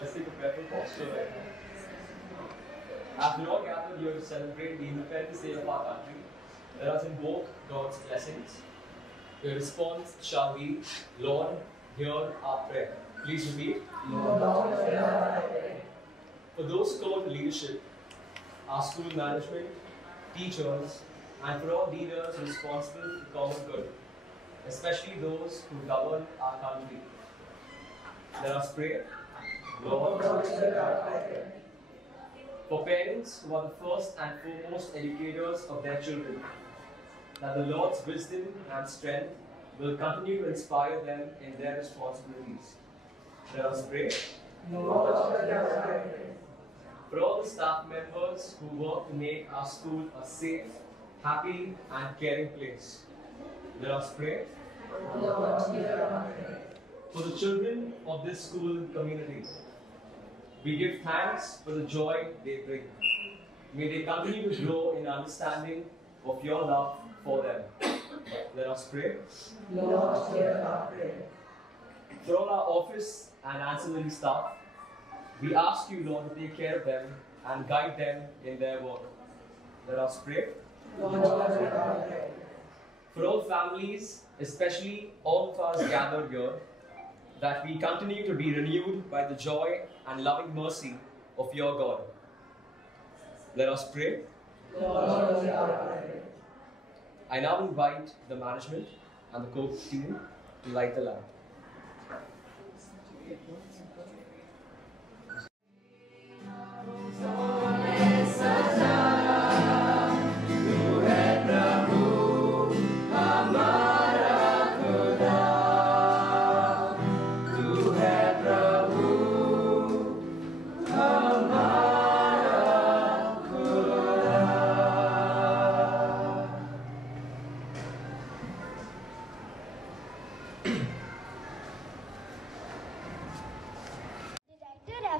Let's take a prayerful posture right now. As we all gather here to celebrate the Independence Day of our country, let us invoke God's blessings. Your response shall be, Lord, hear our prayer. Please repeat. Lord, hear our prayer. For those called to leadership, our school management, teachers, and for all leaders responsible for common good, especially those who govern our country. Let us pray. Lord, hear our prayer. For parents who are the first and foremost educators of their children, that the Lord's wisdom and strength will continue to inspire them in their responsibilities. Let us pray. Lord, hear our prayer. For all the staff members who work to make our school a safe, happy and caring place. Let us pray. Lord, hear our prayer. For the children of this school community, we give thanks for the joy they bring. May they continue to grow in understanding of your love for them. Let us pray. Lord, hear our prayer. For all our office and ancillary staff, we ask you, Lord, to take care of them and guide them in their work. Let us pray. Lord, hear our prayer. For all families, especially all of us gathered here, that we continue to be renewed by the joy and loving mercy of your God. Let us pray. Lord, hear our prayer. I now invite the management and the coach team to light the lamp.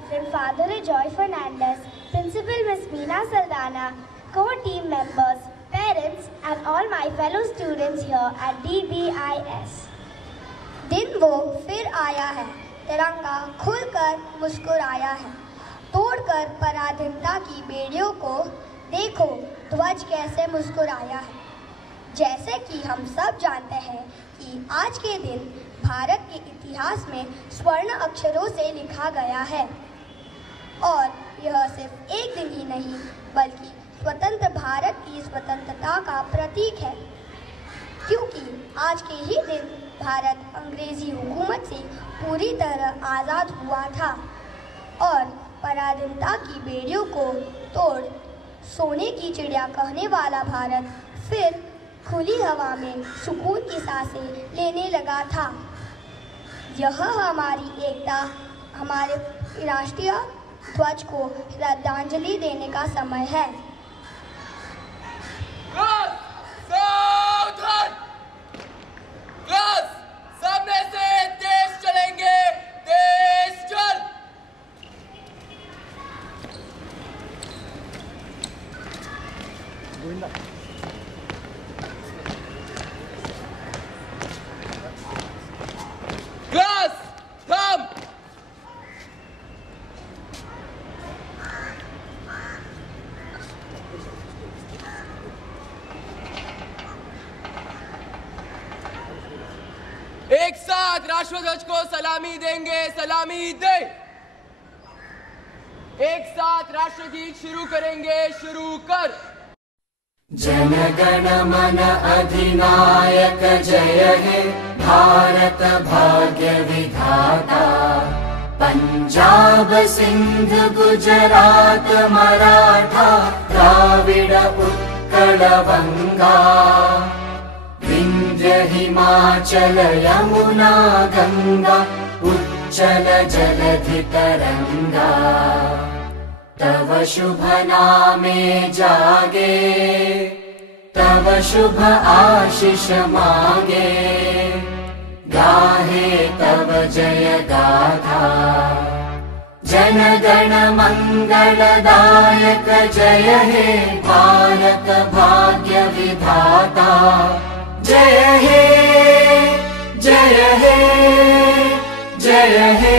Reverend Father Joy Fernandez, Principal Ms. Meena Saldana, core team members, parents and all my fellow students here at DBIS. दिन वो फिर आया है, तिरंगा खुलकर मुस्कुराया है, तोड़कर पराधीनता की बेड़ियों को देखो ध्वज कैसे मुस्कुराया है। जैसे कि हम सब जानते हैं कि आज के दिन भारत के इतिहास में स्वर्ण अक्षरों से लिखा गया है और यह सिर्फ एक दिन ही नहीं बल्कि स्वतंत्र भारत की स्वतंत्रता का प्रतीक है, क्योंकि आज के ही दिन भारत अंग्रेजी हुकूमत से पूरी तरह आज़ाद हुआ था और पराधीनता की बेड़ियों को तोड़ सोने की चिड़िया कहने वाला भारत फिर खुली हवा में सुकून की सांसें लेने लगा था। यह हमारी एकता, हमारे राष्ट्रीय ध्वज को श्रद्धांजलि देने का समय है। सामने से देश चलेंगे, देश चल। क्लास थम। एक साथ राष्ट्रध्वज को सलामी देंगे, सलामी दे। एक साथ राष्ट्रगीत शुरू करेंगे, शुरू कर। जन गण मन अधिनायक जय हे भारत भाग्य विधाता। पंजाब सिंध गुजरात मराठा द्राविड़ उत्कल बंगा। विंध्य हिमाचल यमुना गंगा उच्चल जलधि तरंगा। तव शुभ नामे जागे, तव शुभ आशीष मांगे। गाहे तव जय गाथा, जन गण मंगलदायक जय हे भारत भाग्य विधाता। जय हे जय हे जय हे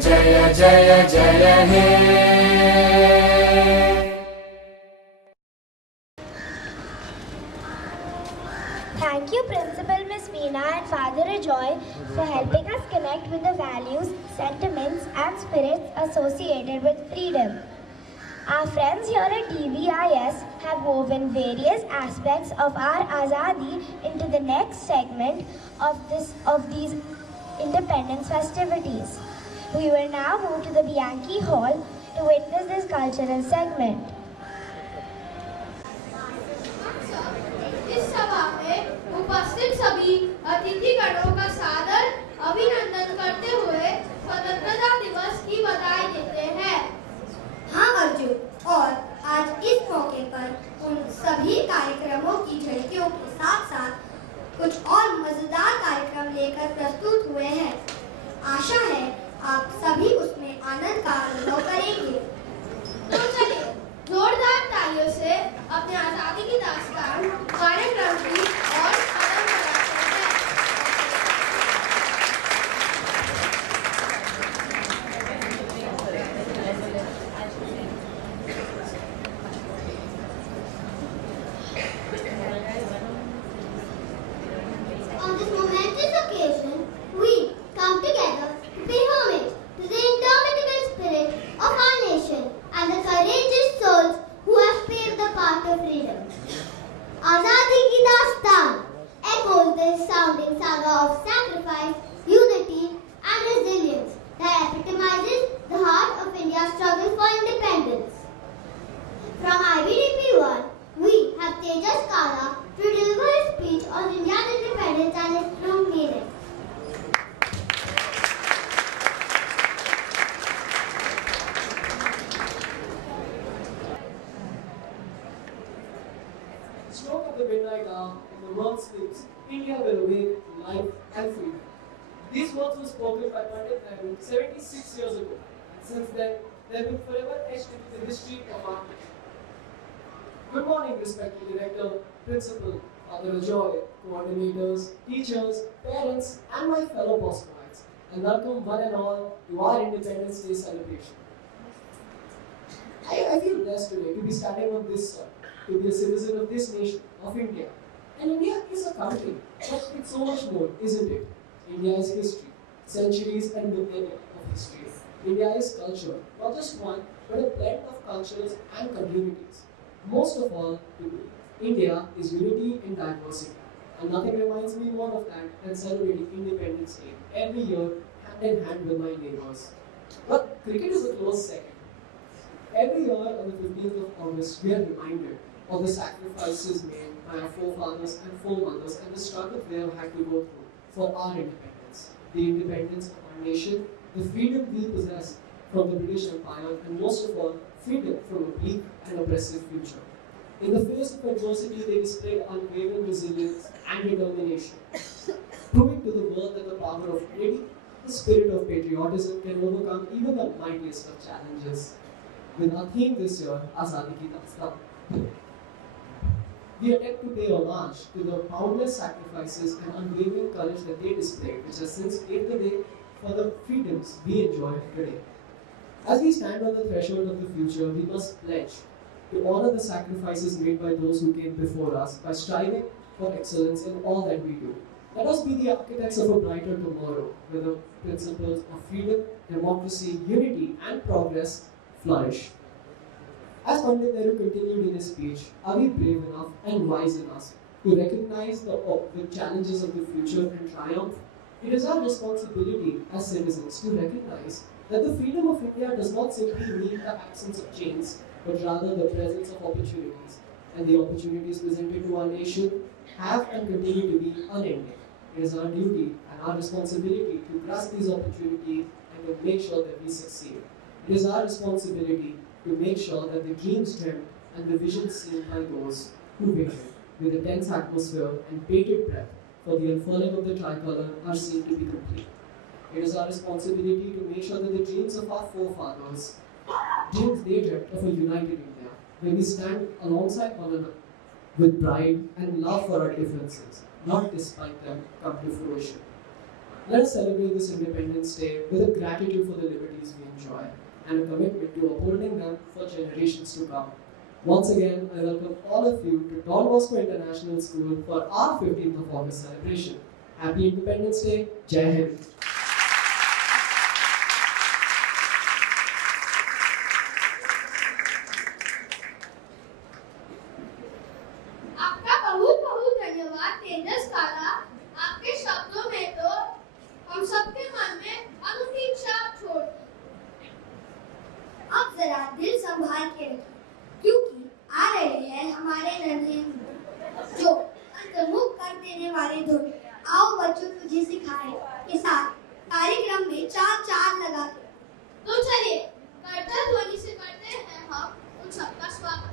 जय जय जय हे। Thank you, Principal Miss Veena and Father Ajoy, for helping us connect with the values, sentiments, and spirits associated with freedom. Our friends here at DVIS have woven various aspects of our Azadi into the next segment of these independence festivities. We will now move to the Bianchi Hall to witness this cultural segment. इस सभा में उपस्थित सभी अतिथिगणों का सादर अभिनंदन करते हुए स्वतंत्रता दिवस की बधाई देते हैं। हाँ अर्जुन, और आज इस मौके पर उन सभी कार्यक्रमों की झलकियों के साथ साथ कुछ और मजेदार कार्यक्रम लेकर प्रस्तुत हुए हैं। आशा है आप सभी उसमें आनंद का अनुभव करेंगे। तो चलिए जोरदार तालियों से अपने आजादी की दास्तान कार्यक्रम की और कदम बढ़ाते हैं। On this momentous occasion, we come together to pay homage to the indomitable spirit of our nation and the courageous souls who have paved the path to freedom. Azadi Ki Dastan echoes this sounding saga of sacrifice, unity and resilience that epitomizes the heart of India's struggle for independence. From IBDP 1, we have Tejas Kala to deliver his speech on India's independence and its true meaning. Stroke of the midnight hour, and the world sleeps, India will awake to life and freedom. These words were spoken by Pandit Nehru 76 years ago, and since then, they have been forever etched into the history of our country. Good morning, respected Director, Principal, Father Ajoy, coordinators, teachers, parents, and my fellow Bostonites, and welcome one and all to our Independence Day celebration. I feel blessed today to be standing on this soil, to be a citizen of this nation, of India. And India is a country, but it's so much more, isn't it? India is history, centuries and millennia of history. India is culture, not just one, but a blend of cultures and communities. Most of all, India is unity in diversity. And nothing reminds me more of that than celebrating Independence Day every year, hand in hand with my neighbors. But cricket is a close second. Every year on the 15th of August, we are reminded of the sacrifices made by our forefathers and foremothers and the struggle they have had to go through for our independence, the independence of our nation, the freedom we possess from the British Empire, and most of all, freedom from a bleak and oppressive future. In the face of adversity, they displayed unwavering resilience and determination, proving to the world that the power of unity, the spirit of patriotism can overcome even the mightiest of challenges. With our theme this year, Azadi Ki Dastan, we attempt to pay homage to the boundless sacrifices and unwavering courage that they displayed, which has since paved the way for the freedoms we enjoy today. As we stand on the threshold of the future, we must pledge to honor the sacrifices made by those who came before us by striving for excellence in all that we do. Let us be the architects of a brighter tomorrow, where the principles of freedom, democracy, unity, and progress flourish. As Pandit Nehru continued in his speech, are we brave enough and wise enough to recognize the challenges of the future and triumph? It is our responsibility as citizens to recognize that the freedom of India does not simply mean the absence of chains, but rather the presence of opportunities. And the opportunities presented to our nation have and continue to be unending. It is our duty and our responsibility to grasp these opportunities and to make sure that we succeed. It is our responsibility to make sure that the dreams dreamt and the visions seen by those who waited with a tense atmosphere and bated breath for the unfurling of the tricolour are seen to be complete. It is our responsibility to make sure that the dreams of our forefathers, dreams they dreamt of a united India, where we stand alongside one another with pride and love for our differences, not despite them, come to fruition. Let us celebrate this Independence Day with a gratitude for the liberties we enjoy and a commitment to upholding them for generations to come. Once again, I welcome all of you to Don Bosco International School for our 15th of August celebration. Happy Independence Day. Jai Hind. आपका बहुत बहुत धन्यवाद तेजस काला। आपके शब्दों में तो हम सबके मन में अनूठी छाप छोड़ दी। अब जरा दिल संभाल के रखिए, क्योंकि आ रहे हैं हमारे नन्हे जो अंतर्मुख कर देने वाले धुन। आओ बच्चों तुझे सिखाए के साथ कार्यक्रम में चार चार लगा के। तो चलिए करतल ध्वनि से करते हैं हम उन सबका स्वागत।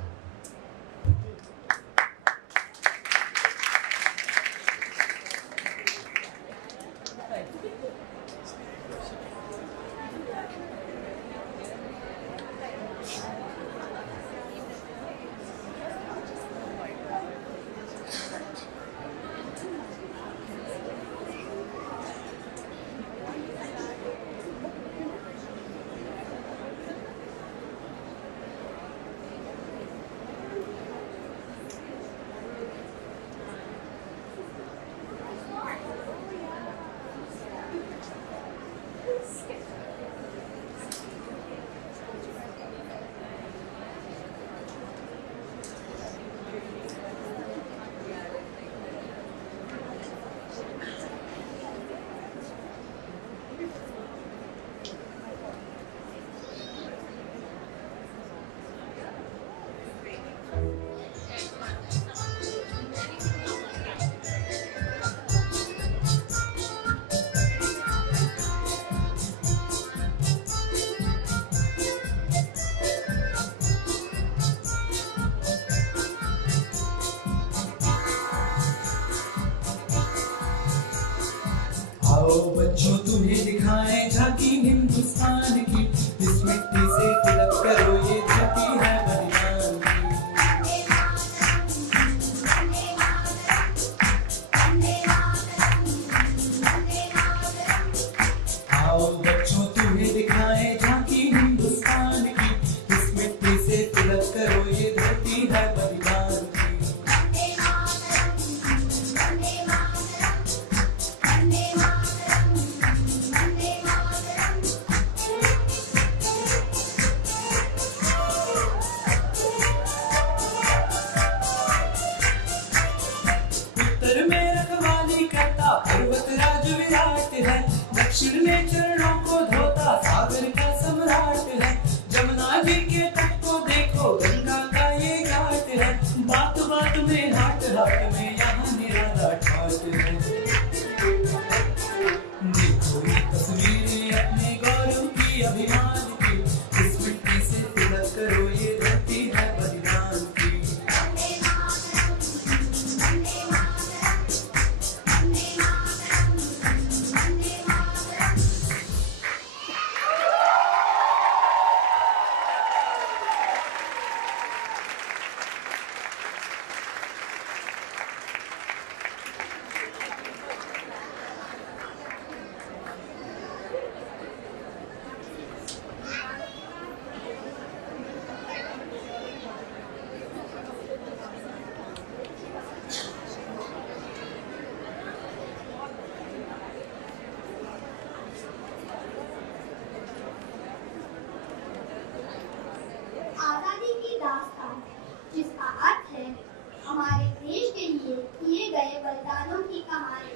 बच्चों तुम्हें दिखाएं झांकी हिंदुस्तान की, इस मिट्टी से तिलक करो ये धरती है बलिदान की। आओ बच्चों तुम्हें दिखाएं झांकी हिंदुस्तान की, इस मिट्टी से तिलक करो ये धरती है बलिदान की। पर्वतराज विराट है, दक्षिण में चरणों को धोता सागर का सम्राट है। जमुना जी के तट को देखो गंगा का ये घाट है, बात बात में हाट हाट में यहाँ निराला ठाट है। देखो ये तस्वीरें अपने गौरव की अभिमान की, इस मिट्टी से तिलक करो ये धरती है बलिदान की। आजादी की दास्तान, जिसका अर्थ है हमारे देश के लिए किए गए बलिदानों की कहानी,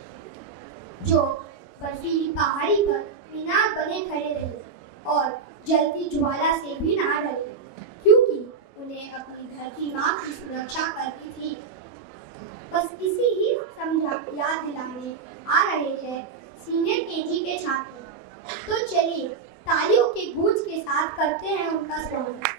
जो बर्फीली पहाड़ी पर मीनार बने खड़े रहे और जलती ज्वाला से भी ना डरे, क्योंकि उन्हें अपनी धरती माँ की सुरक्षा करनी थी। बस इसी ही समझा याद दिलाने आ रहे हैं सीनियर केजी के छात्र। तो चलिए तालियों के गूंज के साथ करते हैं उनका स्वागत।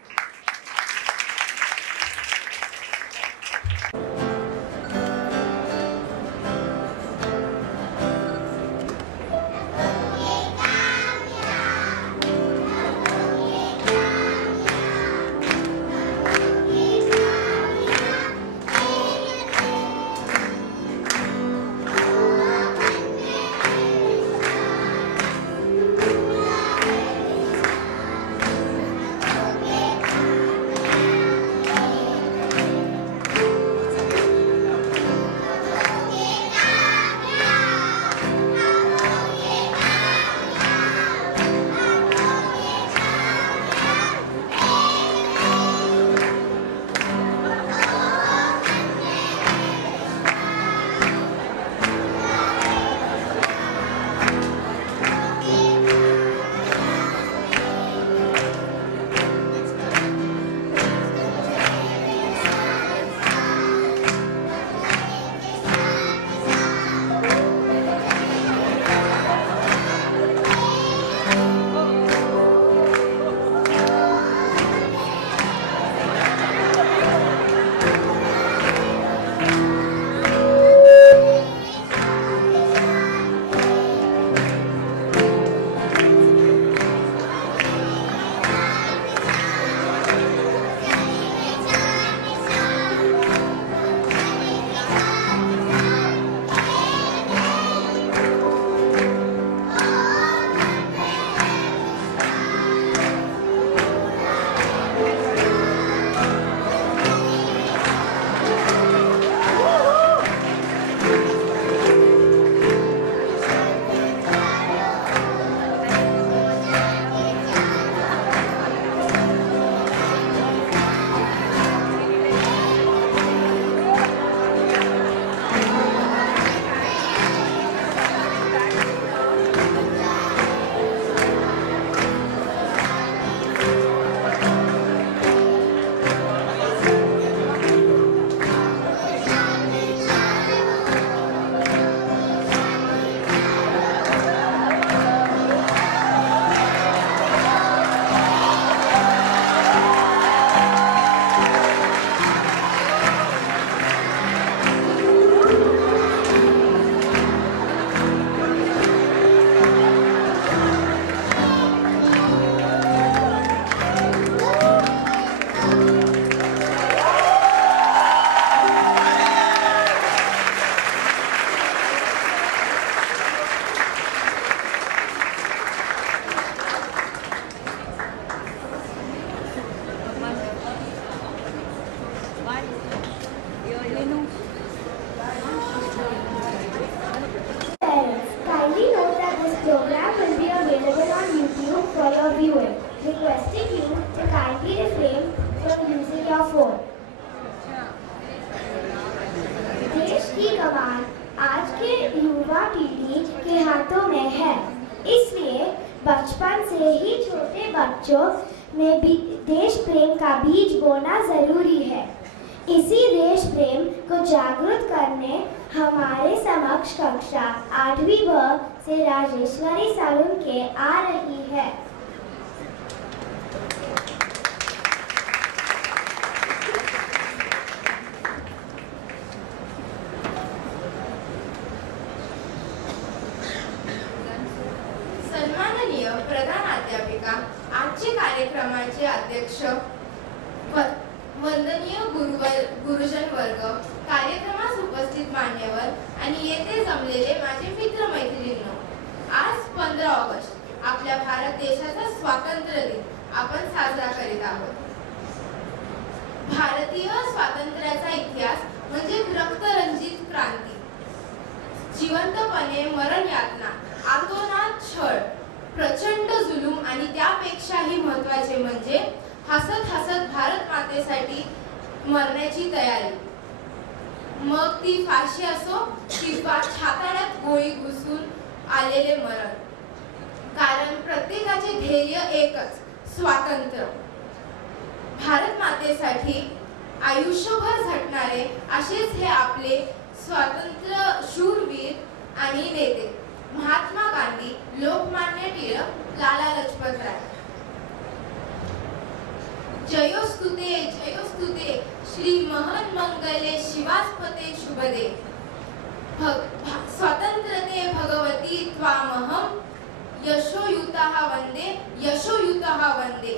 से ही छोटे बच्चों में भी देश प्रेम का बीज बोना जरूरी है। इसी देश प्रेम को जागृत करने हमारे समक्ष कक्षा 8वीं ब से राजेश्वरी सालुंके आ रही है। सन्माननीय प्रधानाध्यापिका, आजचे कार्यक्रमाचे अध्यक्ष, वंदनीय गुरुजन वर्ग, कार्यक्रमास उपस्थित मान्यवर आणि येथे जमलेले माझे मित्र मैत्रिणींनो, आज 15 ऑगस्ट आपल्या भारत देशाचा स्वातंत्र्य दिन आपण साजरा करीत आहोत। भारतीय स्वातंत्र्याचा इतिहास म्हणजे रक्तरंजित क्रांती, जिवंतपणे मरण यातना, आंदोलनात छळ, प्रचंड जुलूम आणि त्यापेक्षाही महत्त्वाचे म्हणजे हसत हसत भारत मातेसाठी मरण्याची तयारी। मग ती फाशी असो किंवा छाताड्यात गोळी घुसून आलेले मरण, कारण प्रत्येकाचे ध्येय एकच, स्वातंत्र्य। भारत मातेसाठी आयुष्यभर झटणारे असेच हे आपले स्वातंत्र्य शूरवीर आणि नेते महात्मा गांधी, लोकमान्य टिळक, लाला लजपत राय। जयोस्तुते जयोस्तुते श्री महन मंगले शिवास्पते शुभदे, स्वतंत्रते भगवती त्वामहं, यशोयुतः वंदे यशोयुतः वंदे।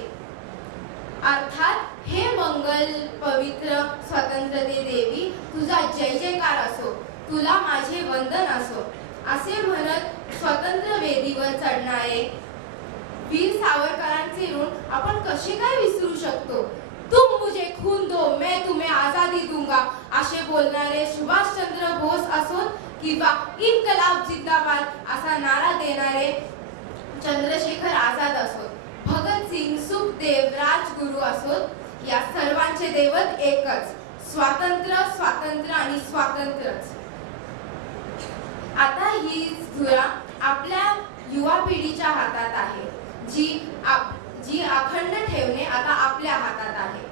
अर्थात हे मंगल पवित्र स्वतंत्रते देवी, तुझा जय जयकार असो, तुला माझे वंदन असो, असे म्हणत स्वतंत्र वेदीवर चढणारे वीर सावरकरांचे ऋण आपण कसे काय विसरू शकतो। तुम मुझे खून दो, मैं तुम्हें आजादी दूंगा, असे बोलणारे सुभाषचंद्र बोस असोत किंवा इन्कलाब जिंदाबाद असा नारा देणारे चंद्रशेखर आझाद असोत, भगतसिंग, सुखदेव, राजगुरू असोत, या सर्वांचे दैवत एकच, स्वातंत्र्य, स्वातंत्र्य आणि स्वातंत्र्यच। आता ही धुरा आपल्या युवा पिढीच्या हातात आहे, जी अखंड ठेवणे आता आपल्या हातात आहे।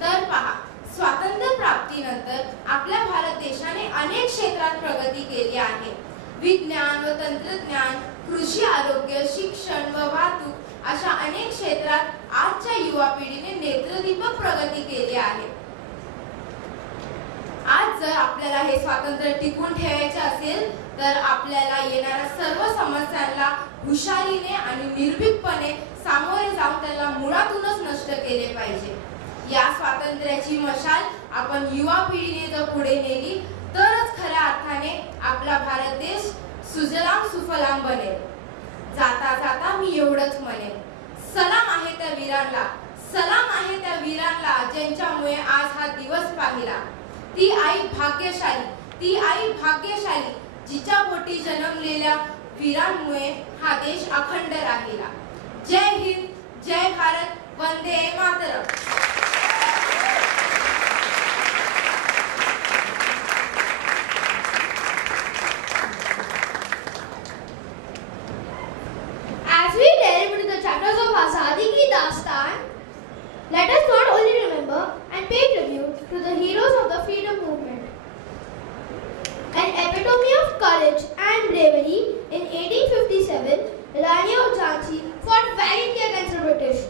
तर पहा, स्वातंत्र्य प्राप्तीनंतर आपल्या भारत देशाने अनेक क्षेत्रात प्रगती केली आहे। विज्ञान व तंत्रज्ञान, कृषी, आरोग्य, शिक्षण व वाहतूक अशा अनेक क्षेत्रात आजच्या युवा पिढीने नेत्रदीपक प्रगती केली आहे। आज जर आपल्याला हे स्वातंत्र्य टिकवून ठेवायचे असेल तर आपल्याला येणाऱ्या सर्व समस्यांना हुशारीने आणि निर्भीकपणे सामोरे जाऊन त्याला मुळातूनच नष्ट केले पाहिजे। या स्वातंत्र्याची मशाल आपण युवा पिढीने जर पुढे नेली तरच खऱ्या अर्थाने आपला भारत देश सुजलाम सुफलाम बनेल। जाता जाता मी एवढंच म्हणेन, सलाम आहे त्या वीरांना, सलाम आहे त्या वीरांना ज्यांच्यामुळे आज हा दिवस पाहिला। ती आई भाग्यशाली, ती आई भाग्यशाली जिच्या पोटी जन्मलेल्या वीरांमुळे हा देश अखंड राहिला। जय हिंद, जय Bharat, Vande Mataram. As we delve into the chapters of Azadi Ki Dastan, let us not only remember and pay tribute to the heroes of the freedom movement. An epitome of courage and bravery, in 1857, Rani of Jhansi fought valiantly against the British,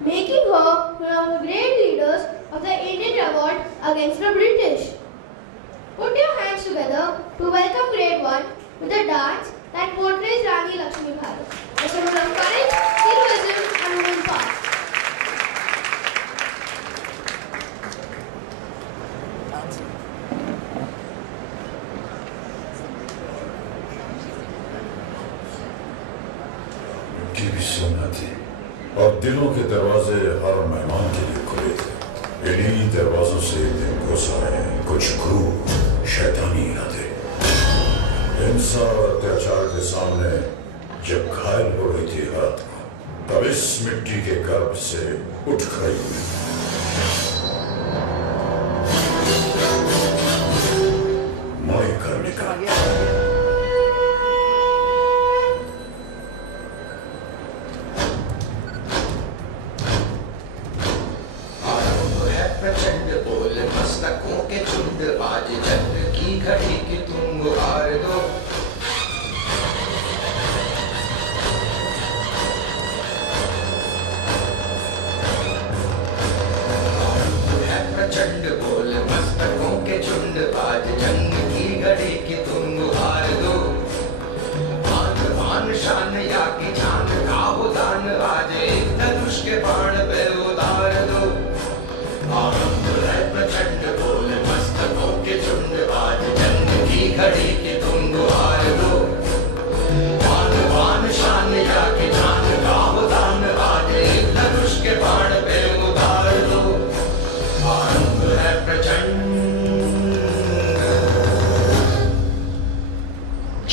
making her one of the great leaders of the Indian revolt against the British. Put your hands together to welcome Grade 1 with a dance that portrays Rani Lakshmi Bai, a symbol of courage, heroism and women power. की भी सुनना थी और दिलों के दरवाजे हर मेहमान के लिए खुले थे। इन्हीं दरवाजों से दिन गुजरे कुछ क्रूर शैतानी इरादे। हिंसा और अत्याचार के सामने जब घायल हो रही थी रात को, तब इस मिट्टी के गर्भ से उठ खड़ी हुई मोई करने का की जान का उदान आज एक धनुष के बाण पे उतार दो। आरंभ है प्रचंड बोल मस्तकों के झुंड आज जंग की घड़ी की तुम गुहार दो। बान बान शान या की जान का उदान आज एक धनुष के बाण पे उतार दो। आरंभ है प्रचंड।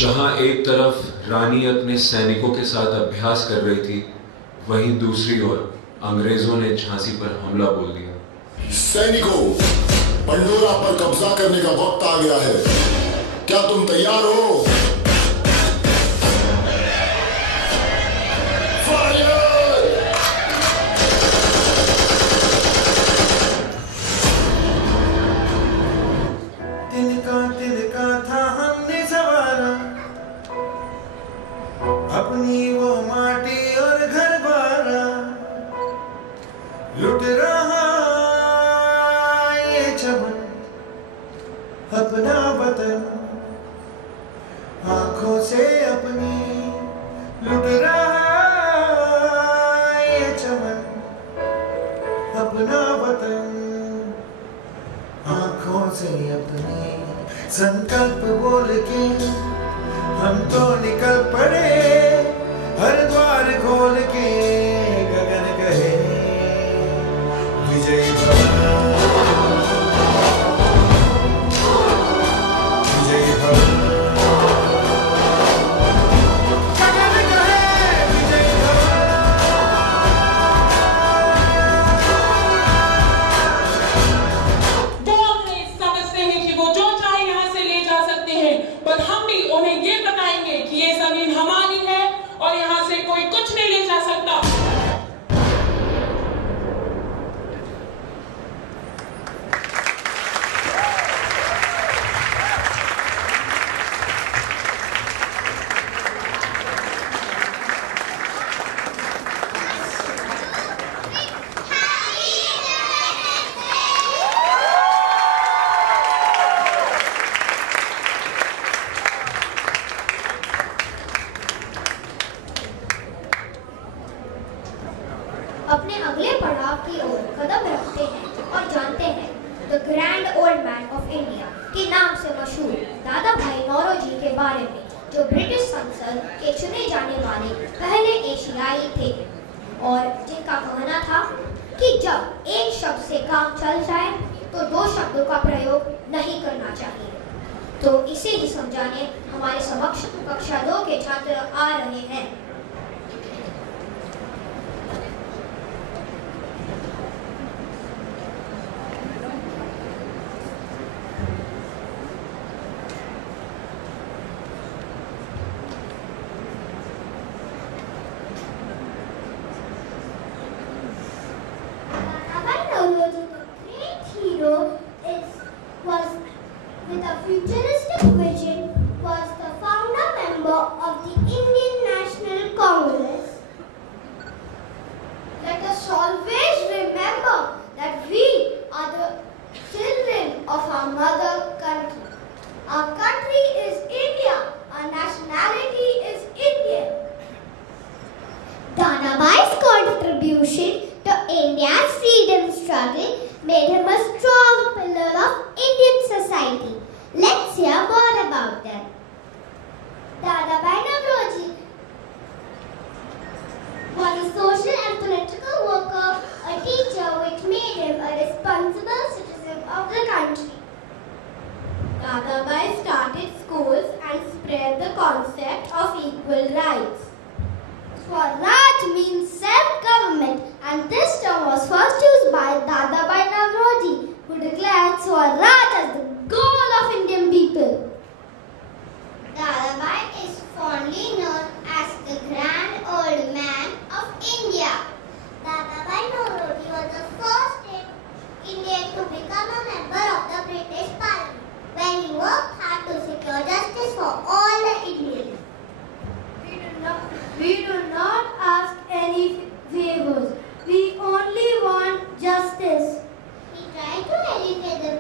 जहां एक तरफ रानी अपने सैनिकों के साथ अभ्यास कर रही थी, वहीं दूसरी ओर अंग्रेजों ने झांसी पर हमला बोल दिया। सैनिकों, पंडोरा पर कब्जा करने का वक्त आ गया है। क्या तुम तैयार हो? तिनका था हमने सवारा, अपनी वो माटी और घर बारा। लुट रहा ये चमन अपना वतन, आंखों से अपनी लुट रहा ये चमन अपना वतन, आंखों से अपनी। संकल्प बोल के हम तो निकल पड़े, हर द्वार खोल के गगन कहे विजय भव, विजय भव, गगन कहे विजय भव। वो अंग्रेज समझते हैं कि वो जो चाहे यहाँ से ले जा सकते हैं, पर हम भी उन्हें ये बताएंगे कि ये जमीन हमारी है और यहाँ से कोई कुछ नहीं ले जा सकता। अपने अगले पड़ाव की ओर कदम रखते हैं और जानते हैं the grand old man of India के नाम से मशहूर दादा भाई नौरोजी के बारे में, जो ब्रिटिश संसद के चुने जाने वाले पहले एशियाई थे और जिनका कहना था कि जब एक शब्द से काम चल जाए तो दो शब्दों का प्रयोग नहीं करना चाहिए। तो इसे ही समझाने हमारे समक्ष कक्षा 2 के छात्र आ रहे हैं। Was with a futuristic vision, was the founder member of the Indian National Congress. Let us always remember that we are the children of our mother country. Our country is India. Our nationality is Indian. Dadabhai's contribution to India's freedom struggle made him a strong pillar of Indian society. Let's hear more about them. Dadabhai Naoroji was a social and political worker, a teacher, which made him a responsible citizen of the country. Dadabhai started schools and spread the concept of equal rights. Swaraj means self-government, and this term was first used by Dadabhai Naoroji, who declared Swaraj as the goal of Indian people. Dadabhai is fondly known as the Grand Old Man of India. Dadabhai Naoroji was the first Indian to become a member of the British Parliament, where he worked hard to secure justice for all the Indians. We do not ask any favors. We only want justice. He tried to educate the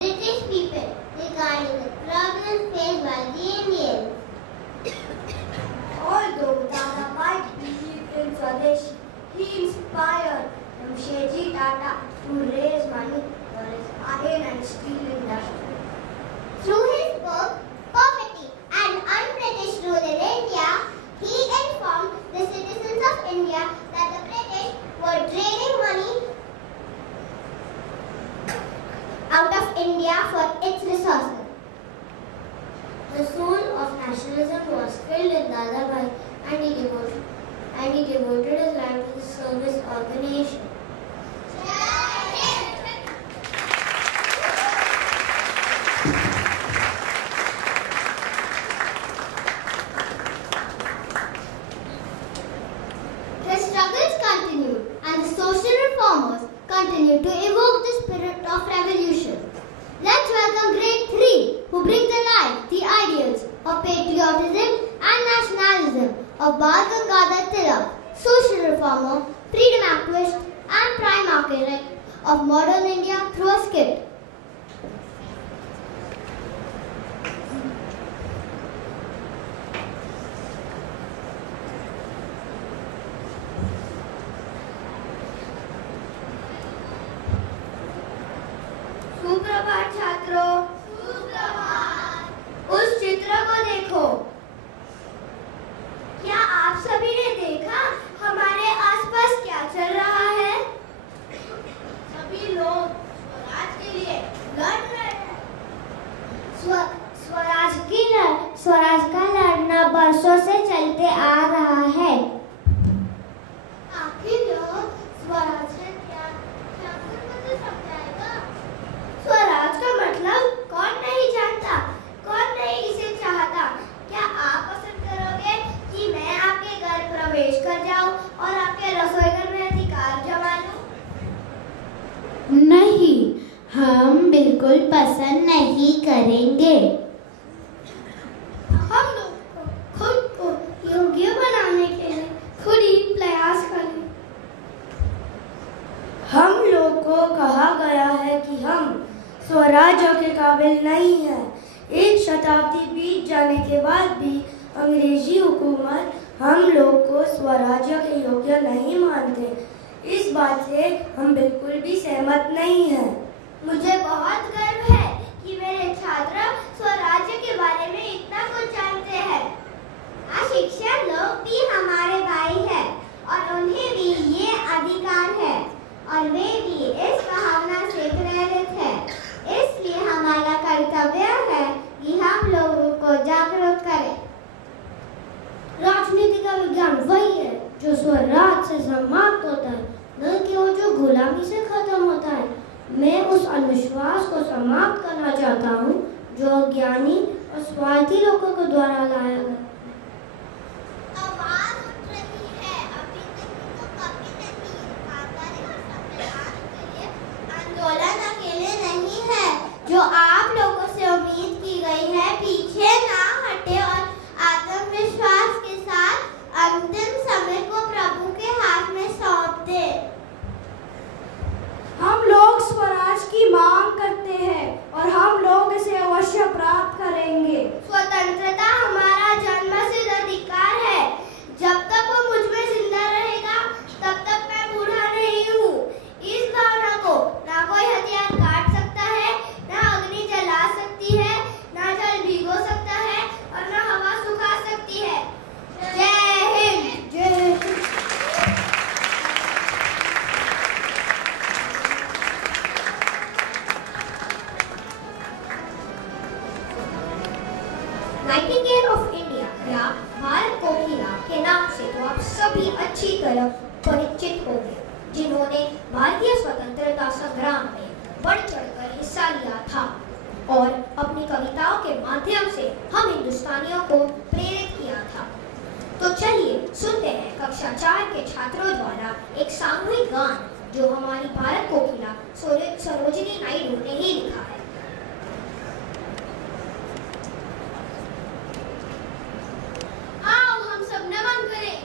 British people regarding the problems faced by the Indians. Although Dadabhai devoted his life to the service of the nation. His struggles continued and the social reformers continued to evoke the spirit of revolution. Let's welcome grade 3 who bring to life the ideals of patriotism and nationalism of Bal Gangadhar Tilak, social reformer, freedom activist and prime architect of modern India through a skit. सुप्रभात छात्रों। सुप्रभात। उस चित्र को देखो। क्या आप सभी ने देखा हमारे आसपास क्या चल रहा है? सभी लोग स्वराज के लिए लड़ रहे हैं। स्वराज का लड़ना बरसों से चलते आ रहा है। आखिर लोग स्वराज है क्या मुझे समझाएगा? स्वराज का मतलब कौन नहीं जानता, कौन नहीं इसे चाहता। क्या आप पसंद करोगे कि मैं आपके घर प्रवेश कर जाऊं और आपके रसोई घर में अधिकार जमा लूं? नहीं, हम बिल्कुल पसंद नहीं करेंगे। हम लोग को खुद को योग्य बनाने के लिए खुद ही प्रयास करें। हम लोग को कहा गया है कि हम स्वराज्य के काबिल नहीं है। एक शताब्दी बीत जाने के बाद भी अंग्रेजी हुकूमत हम लोग को स्वराज्य के योग्य नहीं मानते। इस बात से हम बिल्कुल भी सहमत नहीं हैं। मुझे बहुत गर्व है कि मेरे छात्र स्वराज्य के बारे में इतना कुछ जानते हैं। अशिक्षित लोग भी हमारे भाई हैं और उन्हें भी ये अधिकार है और वे भी इस भावना से प्रेरित हैं। इसलिए हमारा कर्तव्य है कि हम लोगों को जागरूक करें। राजनीति का विज्ञान वही है जो स्वराज से समाप्त होता है, न कि वो जो गुलामी से खत्म होता है। मैं उस अंधविश्वास को समाप्त करना चाहता हूँ जो अज्ञानी और स्वार्थी लोगों को द्वारा लाया गया। आवाज उठ रही है, अभी तक तो कभी नहीं। आजादी और संविधान के लिए आंदोलन अकेले नहीं है। जो आप लोगों से उम्मीद की गई है, पीछे ना हटे और आत्मविश्वास के साथ अंतिम समय को प्रभु के हाथ में सौंप दे। हम लोग स्वराज की मांग करते हैं और हम लोग इसे अवश्य प्राप्त करेंगे। स्वतंत्रता हमारा जन्मसिद्ध अधिकार है। जब तक वो मुझ में जिंदा रहेगा, तब तक मैं बूढ़ा नहीं हूँ। इस भावना को ना कोई हथियार काट सकता है, ना अग्नि जला सकती है, ना जल भिगो सकता है और ना हवा सुखा सकती है। जय हिंद। जय हिंद। नाइटिंगेल ऑफ इंडिया या भारत कोकिला के नाम से तो आप सभी अच्छी तरह परिचित होंगे, जिन्होंने भारतीय स्वतंत्रता संग्राम में बढ़ चढ़कर हिस्सा लिया था और अपनी कविताओं के माध्यम से हम हिंदुस्तानियों को प्रेरित किया था। तो चलिए सुनते हैं कक्षा 4 के छात्रों द्वारा एक सामूहिक गान जो हमारी भारत कोकिला सरोजिनी नायडू ने ही लिखा है। आओ हम सब नमन करें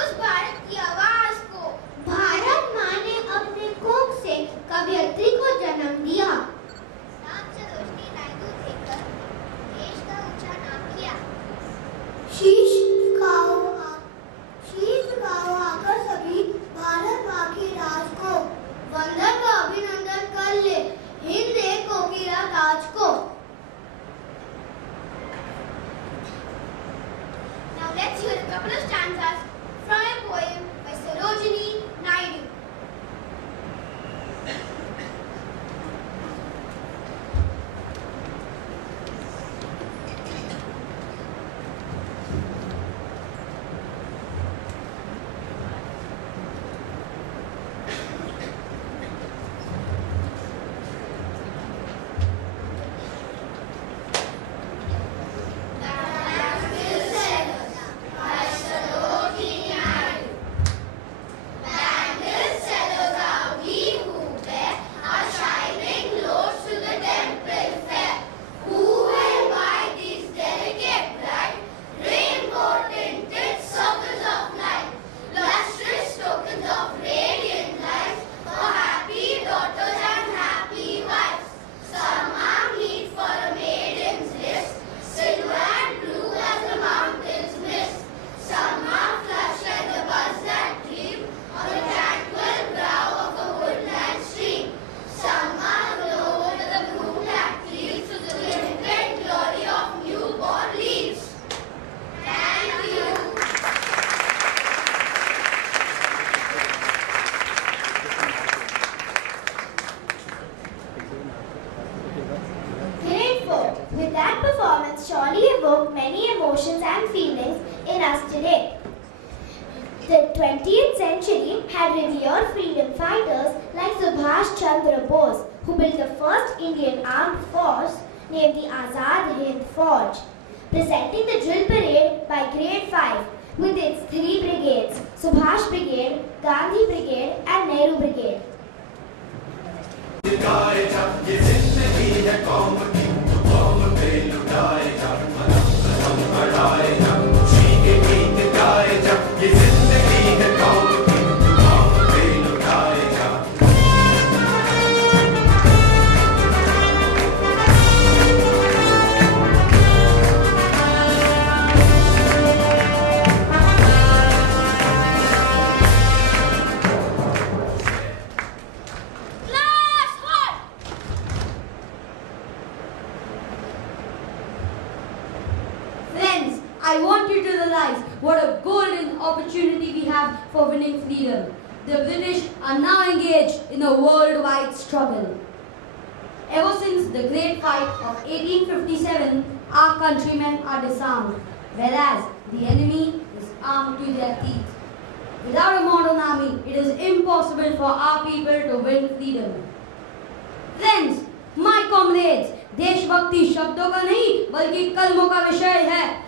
उस भारत की आवाज को। भारत माँ ने अपने कोख से कवयित्री को जन्म दिया। नाम सरोजिनी नायडू देकर देश का ऊंचा नाम किया। शीश झुकाओ आकर सभी भारत माँ की राज को। वंदन का अभिनंदन कर ले हिंद एक कोकिला 20th century had revered freedom fighters like Subhash Chandra Bose, who built the first Indian armed force named the Azad Hind Fauj. Presenting the drill parade by Grade 5 with its 3 brigades, Subhash Brigade, Gandhi Brigade and Nehru Brigade. I want you to realize what a golden opportunity we have for winning freedom. The British are now engaged in a worldwide struggle. Ever since the Great Fight of 1857, our countrymen are disarmed, whereas the enemy is armed to their teeth. Without a modern army, it is impossible for our people to win freedom. Friends, my comrades, देशभक्ति शब्दों का नहीं बल्कि कलमों का विषय है।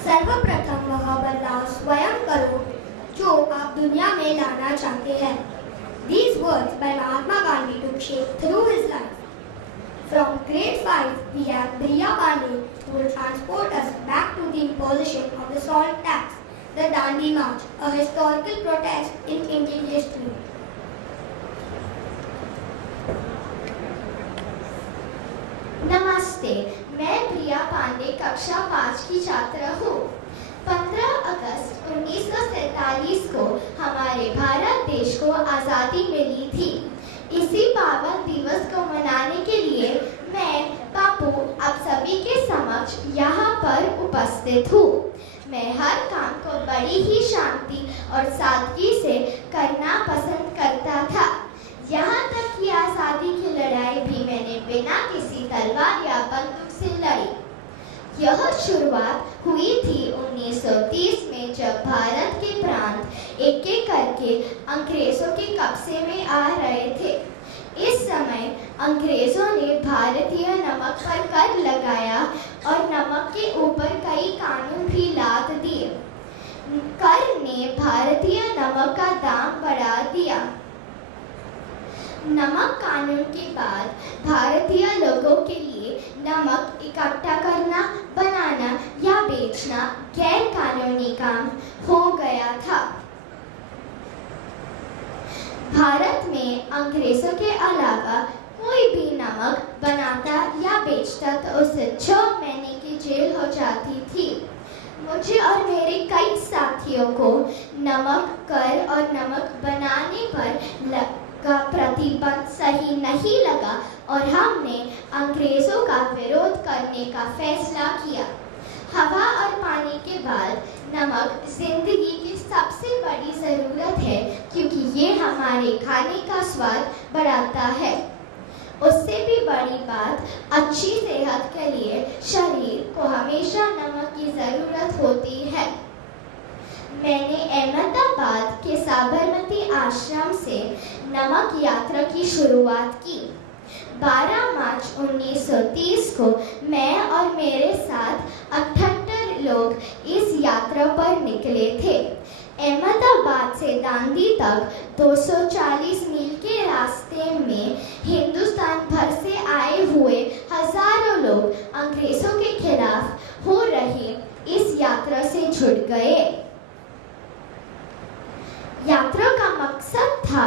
सर्वप्रथम वह बदलाव स्वयं करो जो आप दुनिया में लाना चाहते हैं. These words by Mahatma Gandhi took shape through his life. From grade 5, we have Priya Pandey, who will transport us back to the imposition of the salt tax, the Dandi March, a historical protest in Indian history. नमस्ते, मैं प्रिया पांडे कक्षा 5 की छात्रा हूँ. 15 अगस्त 1947 को हमारे भारत देश को आज़ादी मिली थी. इसी पावन दिवस को मनाने के लिए मैं बापू आप सभी के समक्ष यहाँ पर उपस्थित हूँ. मैं हर काम को बड़ी ही शांति और सादगी से करना पसंद करता था. यहाँ तक कि आज़ादी की लड़ाई भी मैंने बिना किसी तलवार या बंदूक से लड़ी. यह शुरुआत हुई थी 1930 में, जब भारत के प्रांत एक एक करके अंग्रेजों के कब्जे में आ रहे थे. इस समय अंग्रेजों ने भारतीय नमक पर कर लगाया और नमक के ऊपर कई कानून भी लाद दिए. कर ने भारतीय नमक का दाम बढ़ा दिया. नमक कानून के बाद भारतीय लोगों के लिए नमक इकट्ठा करना, बनाना या बेचना गैर कानूनी काम हो गया था. भारत में अंग्रेजों के अलावा कोई भी नमक बनाता या बेचता तो उसे 6 महीने की जेल हो जाती थी. मुझे और मेरे कई साथियों को नमक कर और नमक बनाने पर का प्रतिबंध सही नहीं लगा और हमने अंग्रेजों का विरोध करने का फैसला किया. हवा और पानी के बाद नमक जिंदगी की सबसे बड़ी ज़रूरत है, क्योंकि ये हमारे खाने का स्वाद बढ़ाता है. उससे भी बड़ी बात, अच्छी सेहत के लिए शरीर को हमेशा नमक की ज़रूरत होती है. मैंने अहमदाबाद के साबरमती आश्रम से नमक यात्रा की शुरुआत की. 12 मार्च 1930 को मैं और मेरे साथ 78 लोग इस यात्रा पर निकले थे. अहमदाबाद से दांडी तक 240 मील के रास्ते में हिंदुस्तान भर से आए हुए हजारों लोग अंग्रेजों के खिलाफ हो रही इस यात्रा से जुड़ गए. यात्रा का मकसद था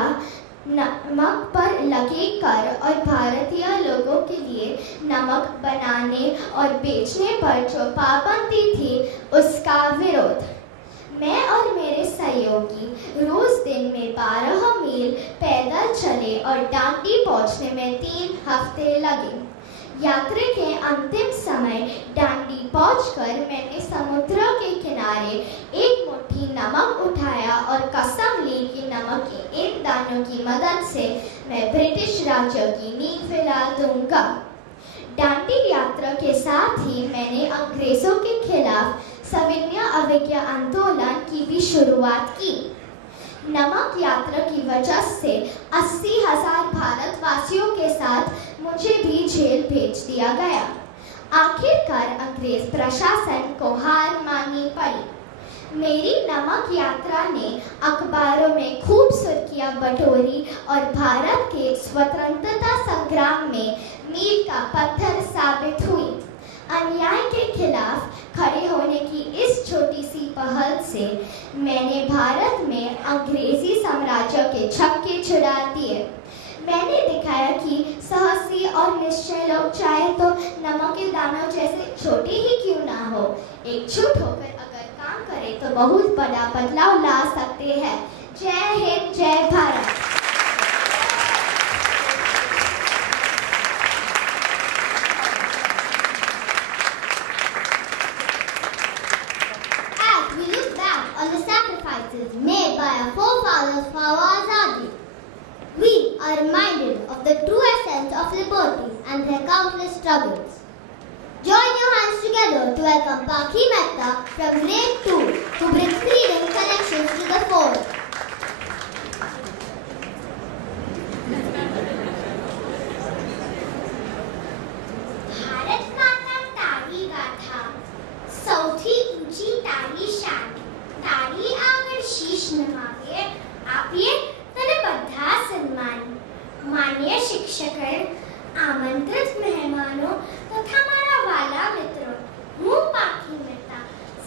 नमक पर लगे कर और भारतीय लोगों के लिए नमक बनाने और बेचने पर जो पाबंदी थी उसका विरोध. मैं और मेरे सहयोगी रोज दिन में 12 मील पैदल चले और डांडी पहुंचने में 3 हफ्ते लगे। यात्रा के अंतिम समय डांडी पहुंचकर मैंने समुद्र के किनारे एक मुट्ठी नमक उठाया और कसम ली कि नमक के इन दानों की मदद से मैं ब्रिटिश राज्य की नींव फैला दूंगा। डांडी यात्रा के साथ ही मैंने अंग्रेजों के खिलाफ सविनय अवज्ञा आंदोलन की भी शुरुआत की। नमक यात्रा की वजह से 80,000 भारतवासियों के साथ मुझे भी जेल भेज दिया गया। आखिरकार अंग्रेज प्रशासन को हार माननी पड़ी। मेरी नमक यात्रा ने अखबारों में खूब सुर्खियां बटोरी और भारत के स्वतंत्रता संग्राम में मील का पत्थर साबित हुई। अन्याय के खिलाफ खड़े होने की इस छोटी सी पहल से मैंने भारत में अंग्रेजी साम्राज्य के छक्के छुड़ा दिए। मैंने दिखाया कि साहसी और निश्चय लोग चाहे तो नमक के दानों जैसे छोटे ही क्यों ना हो, एकजुट होकर अगर काम करें तो बहुत बड़ा बदलाव ला सकते हैं। जय हिंद, जय Bharat. Made by our forefathers for our Azadi. We are reminded of the true essence of liberty and their countless struggles. Join your hands together to welcome Pakhi Mehta from grade 2 who brings freedom connections to the fore. Bharat माता तारी गाथा, सौथी ऊंची तारी शान, तारी our शीश नमावे, आपे तने बद्धा सम्मान। माननीय शिक्षकगण, आमंत्रित मेहमानों तथा मारा वाला मित्रों, हूँ पाखी मेहता,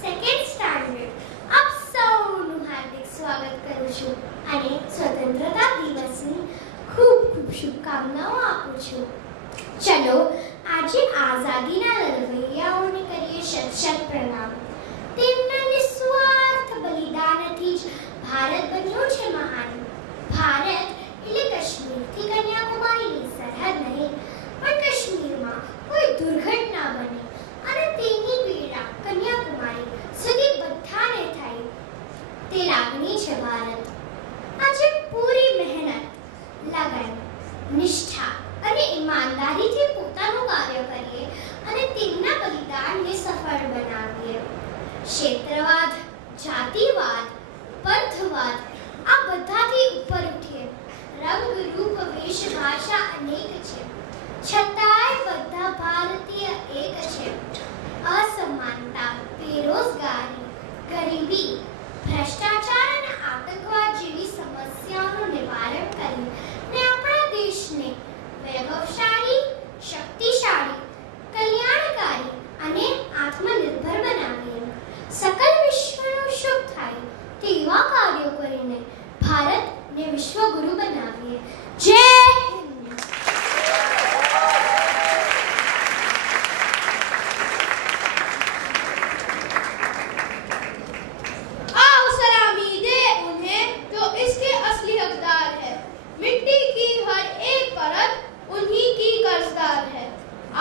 सेकंड स्टैंडर्ड आप सौનું हार्दिक स्वागत करूँ છું અને સ્વતંત્રતા દિવસની ખૂબ ખૂબ શુભકામનાઓ આપું છું। ચલો આજે આઝાદીના લડવૈયાઓને કરીએ શત શત પ્રણામ। તેમના નિસ્વાર્થ બલિદાનથી જ ભારત બન્યું છે મહાન। ભારત એટલે કાશ્મીરથી કન્યાકુમારીની સરહદ નહીં, પણ કાશ્મીરમાં કોઈ દુર્ઘટના બને અને તેની પીડા કન્યાકુમારી સુધી બધાને થાય, તે લાગણી છે ભારત। આજે પૂરી મહેનત, લગન, નિષ્ઠા અને ઈમાનદારીથી પોતાનું કાર્ય કરીએ અને તેમના બલિદાનને સફળ બનાવીએ। क्षेत्रवाद, जातिवाद, पंथवाद आ बधाथी ऊपर उठे। रंग रूप वेश भाषा अनेक छे, छतांय बधा भारतीय एक छे। असमानता, बेरोजगारी, गरीबी, भ्रष्टाचार અને આતંકવાદ જેવી સમસ્યાઓનું નિવારણ કરીને આપણા દેશને વૈભવશાળી, શક્તિશાળી, કલ્યાણકારી અને આત્મનિર્ભર બનાવીએ। सकल विश्वનું શુભ થાય તેવા કાર્યો કરીને ભારતને વિશ્વગુરુ બનાવીએ। જય હિન્દ। आओ सलामी दे उन्हें जो इसके असली हकदार है। मिट्टी की हर एक परत उन्हीं की कर्जदार है।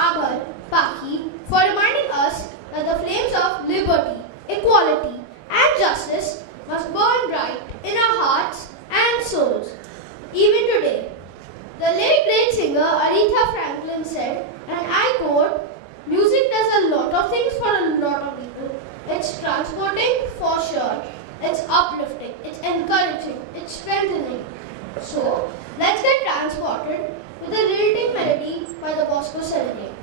आभार पाखी for reminding us that the flames of liberty, equality and justice must burn bright in our hearts and souls. Even today, the late great singer Aretha Franklin said, and I quote, "Music does a lot of things for a lot of people. It's transporting for sure, it's uplifting, it's encouraging, it's strengthening." So, let's get transported with the lilting melody by the Bosco Serenade.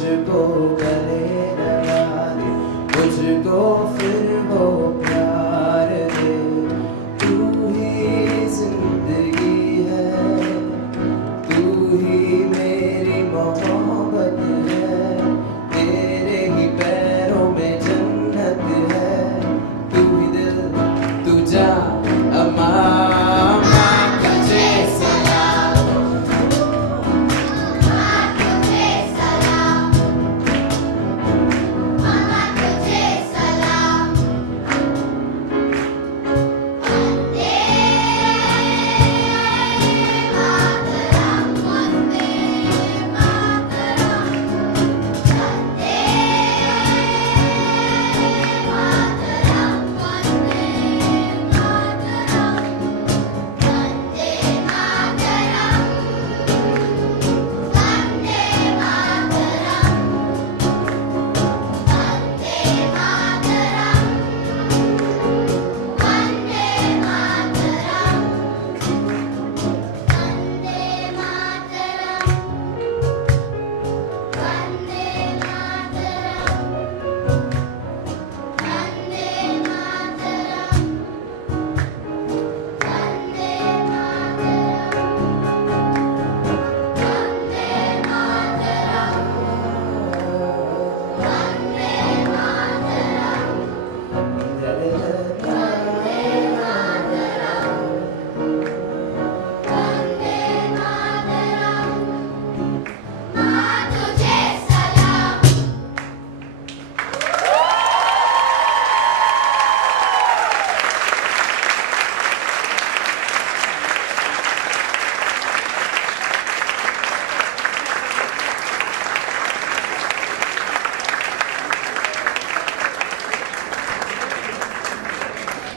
मुझको गले लगा दे, मुझको फिर वो प्यार दे। तू ही जिंदगी है, तू ही मेरी मोहब्बत है, तेरे ही पैरों में जन्नत है। तू ही दिल, तू जा अम्मा तुझे सलाम, तुझे सलाम, मामा तुझे सलाम। वंदे मातरम, वंदे मातरम, वंदे मातरम, वंदे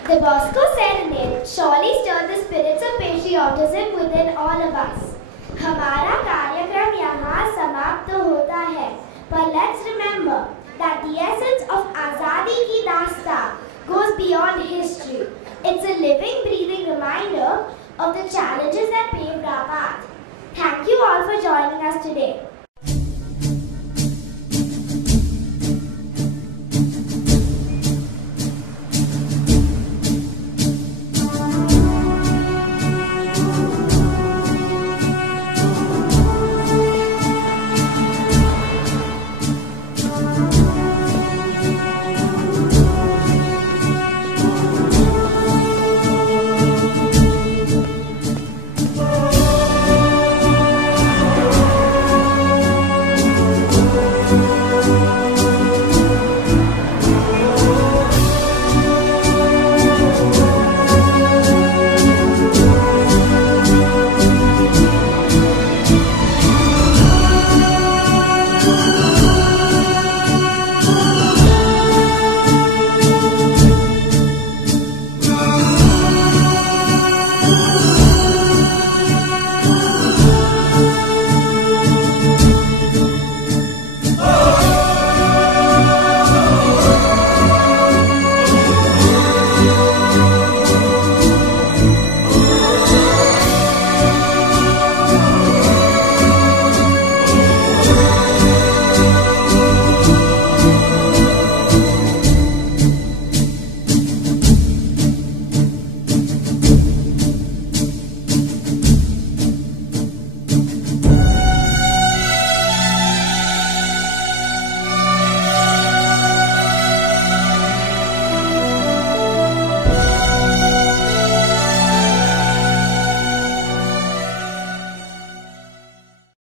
The Bosco Serenade surely stirred the spirits of patriotism within all of us. हमारा कार्यक्रम यहाँ समाप्त होता है, but let's remember that the essence of Azadi Ki Dastan goes beyond history. It's a living, breathing reminder of the challenges that paved our path. Thank you all for joining us today.